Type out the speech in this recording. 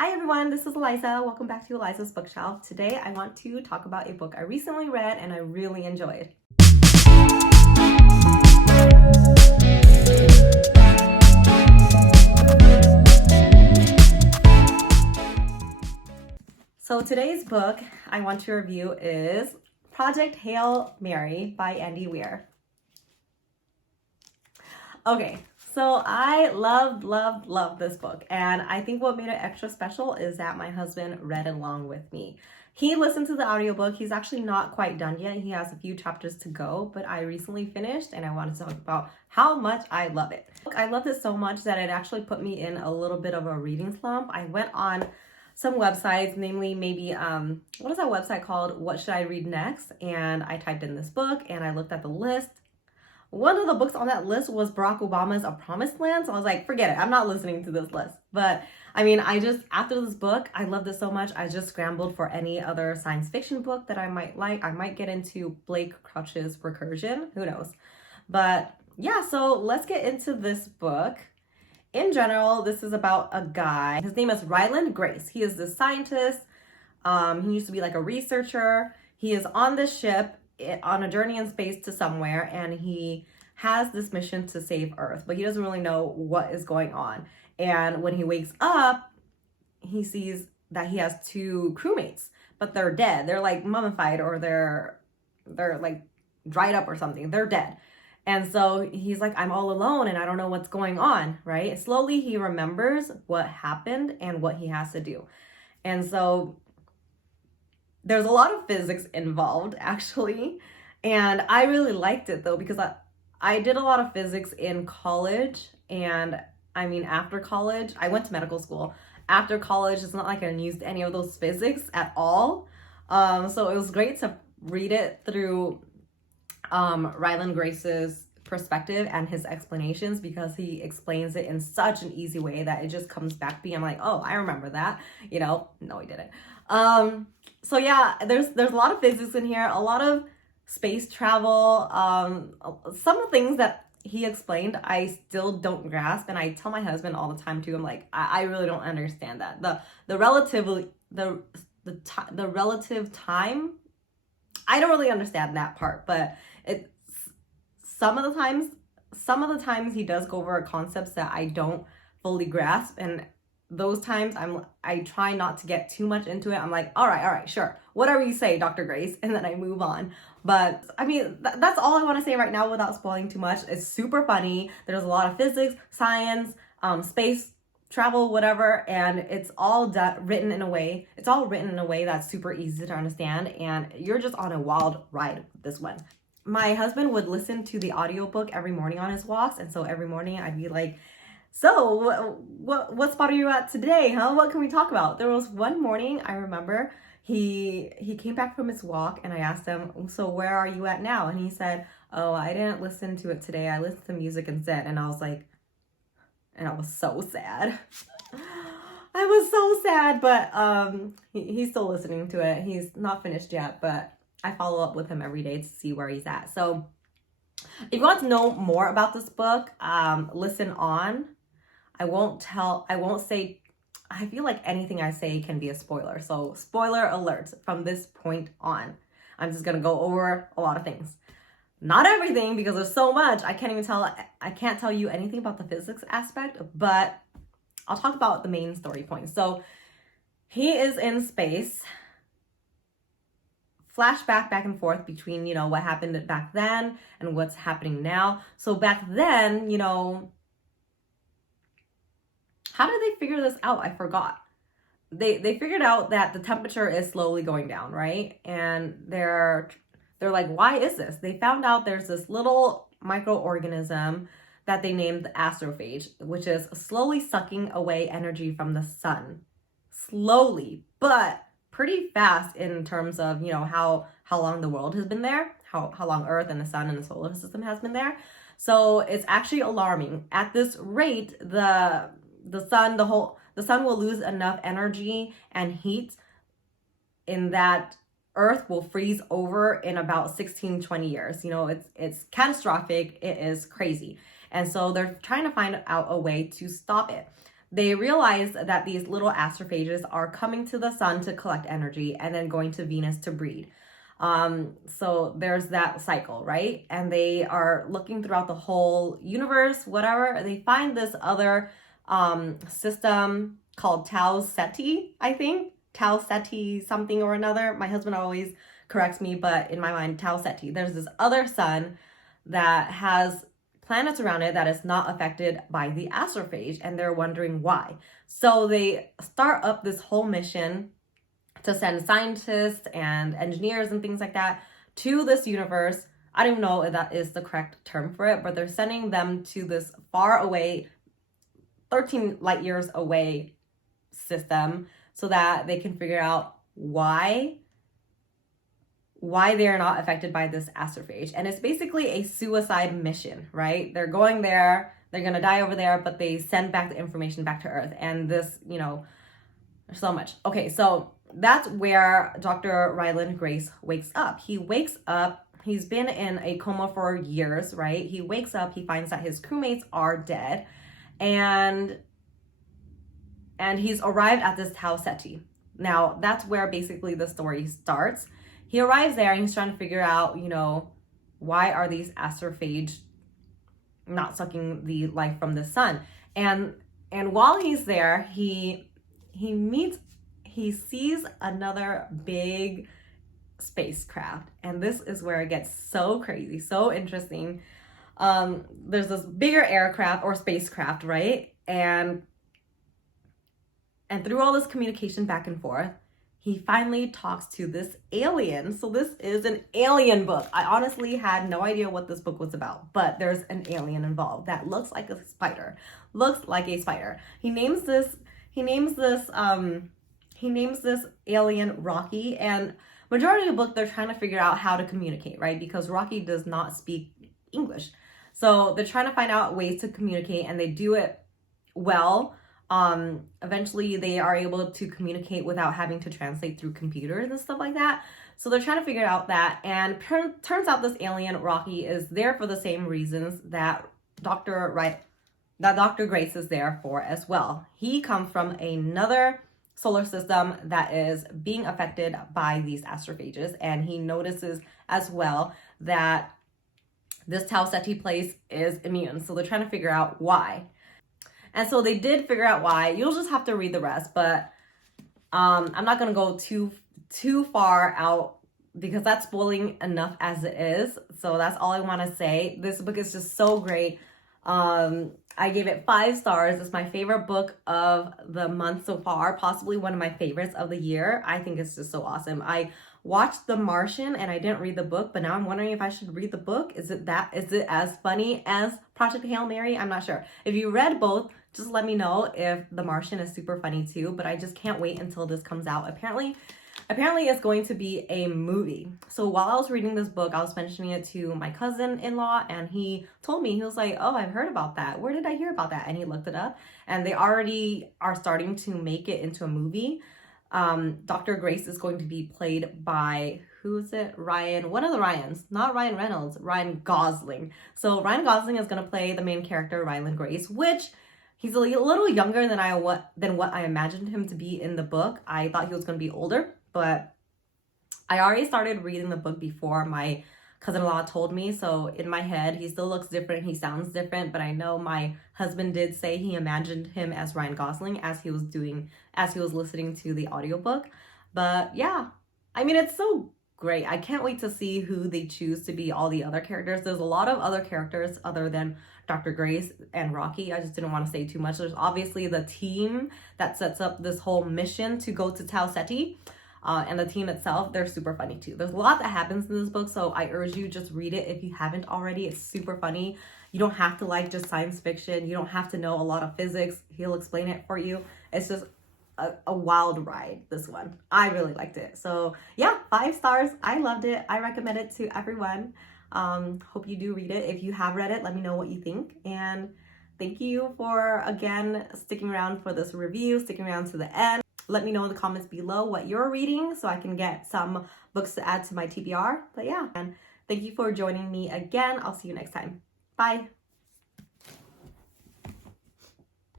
Hi everyone, this is Eliza. Welcome back to Eliza's Bookshelf. Today I want to talk about a book I recently read and I really enjoyed. So today's book I want to review is Project Hail Mary by Andy Weir. Okay, so I loved this book, and I think what made it extra special is that my husband read it along with me. He listened to the audiobook. He's actually not quite done yet. He has a few chapters to go, but I recently finished and I wanted to talk about how much I love it. I loved it so much that it actually put me in a little bit of a reading slump. I went on some websites, namely maybe, what is that website called? What Should I Read Next? And I typed in this book and I looked at the list. One of the books on that list was Barack Obama's A Promised Land. So I was like, forget it. I'm not listening to this list. But I mean, after this book, I loved it so much. I just scrambled for any other science fiction book that I might like. I might get into Blake Crouch's Recursion. Who knows? But yeah, so let's get into this book. In general, this is about a guy. His name is Ryland Grace. He is this scientist. He used to be like a researcher. He is on this ship on a journey in space to somewhere, and he has this mission to save Earth, but he doesn't really know what is going on. And when he wakes up, he sees that he has two crewmates, but they're dead. They're like mummified, or they're like dried up or something. They're dead. And so he's like, I'm all alone and I don't know what's going on, right? Slowly he remembers what happened and what he has to do. And so there's a lot of physics involved, actually. And I really liked it, though, because I did a lot of physics in college. And I mean, after college, I went to medical school. After college, it's not like I used any of those physics at all. So it was great to read it through Ryland Grace's perspective and his explanations, because he explains it in such an easy way that it just comes back to me. I'm like, oh, I remember that. No, he didn't. So yeah, there's a lot of physics in here, a lot of space travel. Some of the things that he explained, I still don't grasp, and I tell my husband all the time too. I'm like, I really don't understand that. The relative time, I don't really understand that part, but some of the times he does go over concepts that I don't fully grasp, and those times I try not to get too much into it. I'm like, all right, sure. Whatever you say, Dr. Grace, and then I move on. But I mean, that's all I want to say right now without spoiling too much. It's super funny. There's a lot of physics, science, space travel, whatever, and it's all written in a way that's super easy to understand, and you're just on a wild ride with this one. My husband would listen to the audiobook every morning on his walks, and so every morning I'd be like, so what spot are you at today, huh? What can we talk about? There was one morning I remember he came back from his walk, and I asked him, so where are you at now? And he said, oh, I didn't listen to it today. I listened to music instead. And I was like, and I was so sad. I was so sad, but he's still listening to it. He's not finished yet, but I follow up with him every day to see where he's at. So if you want to know more about this book, listen on. I won't say, I feel like anything I say can be a spoiler. So spoiler alert from this point on. I'm just going to go over a lot of things. Not everything, because there's so much. I can't tell you anything about the physics aspect, but I'll talk about the main story points. So he is in space. Flashback back and forth between, what happened back then and what's happening now. So back then, how did they figure this out? I forgot. They figured out that the temperature is slowly going down, right? And they're like, why is this? They found out there's this little microorganism that they named the astrophage, which is slowly sucking away energy from the sun. Slowly, but pretty fast in terms of, how long the world has been there, how long Earth and the sun and the solar system has been there. So it's actually alarming. At this rate, the sun will lose enough energy and heat in that Earth will freeze over in about 16-20 years. It's catastrophic. It is crazy. And so they're trying to find out a way to stop it. they realize that these little astrophages are coming to the sun to collect energy and then going to Venus to breed. So there's that cycle, right? And they are looking throughout the whole universe, whatever. They find this other system called Tau Ceti, I think. Tau Ceti something or another. My husband always corrects me, but in my mind, Tau Ceti. There's this other sun that has planets around it that is not affected by the astrophage, and they're wondering why. So they start up this whole mission to send scientists and engineers and things like that to this universe. I don't know if that is the correct term for it, but they're sending them to this far away, 13 light years away system so that they can figure out why they're not affected by this astrophage. And it's basically a suicide mission, right? They're going there, they're gonna die over there, but they send back the information back to Earth. And this, there's so much. Okay, so that's where Dr. Ryland Grace wakes up. He wakes up, he's been in a coma for years, right? He wakes up, he finds that his crewmates are dead, and he's arrived at this Tau Ceti. Now, that's where basically the story starts. He arrives there and he's trying to figure out, why are these astrophage not sucking the life from the sun? And while he's there, he sees another big spacecraft. And this is where it gets so crazy, so interesting. There's this bigger aircraft or spacecraft, right? And through all this communication back and forth, he finally talks to this alien. So this is an alien book. I honestly had no idea what this book was about, but there's an alien involved that looks like a spider. He names this alien Rocky, and majority of the book they're trying to figure out how to communicate, right? Because Rocky does not speak English. So they're trying to find out ways to communicate, and they do it well. Eventually they are able to communicate without having to translate through computers and stuff like that. So they're trying to figure out that, and turns out this alien Rocky is there for the same reasons that Dr. Grace is there for as well. He comes from another solar system that is being affected by these astrophages, and he notices as well that this Tau Ceti place is immune. So they're trying to figure out why. And so they did figure out why. You'll just have to read the rest, but I'm not going to go too far out because that's spoiling enough as it is. So that's all I want to say. This book is just so great. I gave it 5 stars. It's my favorite book of the month so far, possibly one of my favorites of the year. I think it's just so awesome. I watched The Martian and I didn't read the book, but now I'm wondering if I should read the book. Is it as funny as Project Hail Mary? I'm not sure. If you read both, just let me know if The Martian is super funny too, but I just can't wait until this comes out. Apparently it's going to be a movie. So while I was reading this book, I was mentioning it to my cousin-in-law, and he told me, he was like, oh, I've heard about that. Where did I hear about that? And he looked it up, and they already are starting to make it into a movie. Dr. Grace is going to be played by, who is it? One of the Ryans, not Ryan Reynolds, Ryan Gosling. So Ryan Gosling is going to play the main character, Ryland Grace, which he's a little younger than what I imagined him to be in the book. I thought he was going to be older, but I already started reading the book before my cousin-in-law told me. So in my head, he still looks different. He sounds different, but I know my husband did say he imagined him as Ryan Gosling as he was listening to the audiobook. But yeah, I mean, it's so great. I can't wait to see who they choose to be all the other characters. There's a lot of other characters other than Dr. Grace and Rocky. I just didn't want to say too much. There's obviously the team that sets up this whole mission to go to Tau Ceti. And the team itself, they're super funny too. There's a lot that happens in this book, so I urge you, just read it if you haven't already. It's super funny. You don't have to like just science fiction. You don't have to know a lot of physics. He'll explain it for you. It's just a wild ride, this one. I really liked it. So yeah, 5 stars. I loved it. I recommend it to everyone. Hope you do read it. If you have read it, let me know what you think. And thank you for, again, sticking around for this review, sticking around to the end. Let me know in the comments below what you're reading so I can get some books to add to my TBR. But yeah, and thank you for joining me again. I'll see you next time. Bye.